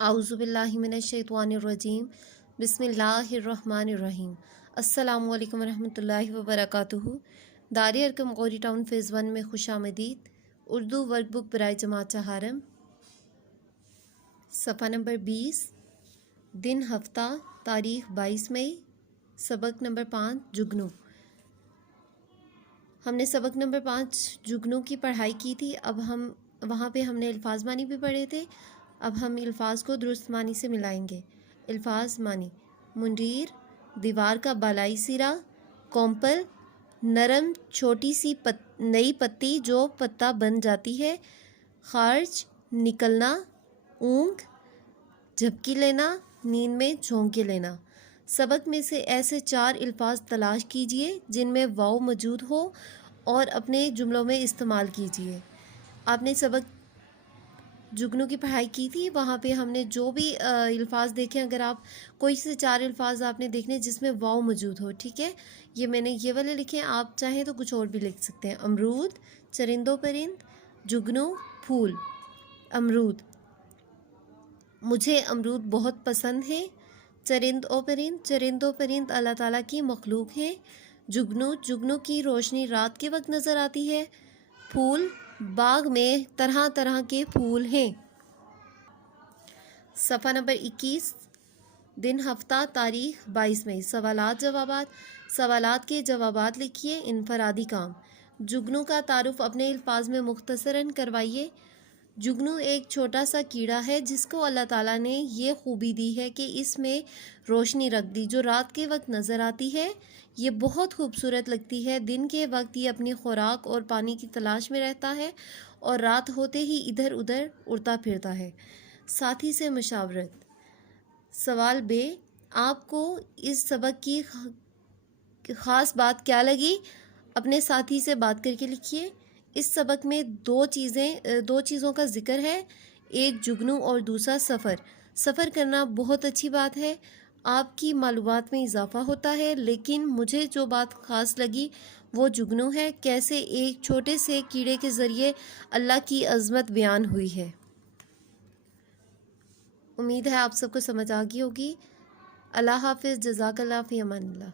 आऊज़ुबिल्लाहि मिनश्शैतानिर्रजीम बिस्मिल्लाहिर्रहमानिर्रहीम। अस्सलामु अलैकुम रहमतुल्लाहि व बरकातुहू। दार अरकम गौरी टाउन फ़ेज़ 1 में खुशामदीद। उर्दू वर्कबुक बराए जमात चहारम, सफ़ा नंबर 20, दिन हफ्ता, तारीख़ 22 मई, सबक नंबर 5 जुगनू। हमने सबक नंबर 5 जुगनू की पढ़ाई की थी। अब हम वहाँ पे हमने अल्फाज मानी भी पढ़े थे। अब हम अल्फाज को दुरुस्त मानी से मिलाएंगे। अल्फाज मानी: मुंडीर, दीवार का बालाई सिरा, कॉम्पल, नरम छोटी सी नई पत्ती जो पत्ता बन जाती है, खार्ज, निकलना, ऊँग, झपकी लेना, नींद में झोंके लेना। सबक में से ऐसे 4 अल्फाज तलाश कीजिए जिनमें वाव मौजूद हो और अपने जुमलों में इस्तेमाल कीजिए। आपने सबक जुगनू की पढ़ाई की थी, वहाँ पे हमने जो भी अल्फाज देखे, अगर आप कोई से 4 अल्फाज आपने देखने जिसमें वाव मौजूद हो, ठीक है, ये मैंने ये वाले लिखे हैं, आप चाहें तो कुछ और भी लिख सकते हैं। अमरूद, चरिंदो परिंद, जुगनू, फूल। अमरूद, मुझे अमरूद बहुत पसंद है। चरिंदो परिंद अल्लाह ताला की मखलूक हैं। जुगनू, जुगनू की रोशनी रात के वक्त नज़र आती है। फूल, बाग में तरह तरह के फूल हैं। सफ़ा नंबर 21, दिन हफ्ता, तारीख़ 22 मई। सवालात जवाबात। सवालात के जवाबात लिखिए। इनफरादी काम: जुगनू का तारुफ अपने अल्फाज में मुख्तसरन करवाइए। जुगनू एक छोटा सा कीड़ा है जिसको अल्लाह ताला ने ये खूबी दी है कि इसमें रोशनी रख दी जो रात के वक्त नज़र आती है। ये बहुत खूबसूरत लगती है। दिन के वक्त ये अपनी खुराक और पानी की तलाश में रहता है और रात होते ही इधर उधर उड़ता फिरता है। साथी से मुशावरत। सवाल बे, आपको इस सबक की ख़ास बात क्या लगी? अपने साथी से बात करके लिखिए। इस सबक में दो चीज़ों का ज़िक्र है, एक जुगनू और दूसरा सफ़र। सफ़र करना बहुत अच्छी बात है, आपकी मालूमात में इजाफ़ा होता है। लेकिन मुझे जो बात ख़ास लगी वो जुगनू है, कैसे एक छोटे से कीड़े के ज़रिए अल्लाह की अज़मत बयान हुई है। उम्मीद है आप सबको समझ आ गई होगी। अल्लाह हाफ़िज़। जज़ाकल्लाह फ़ी अमानिल्लाह।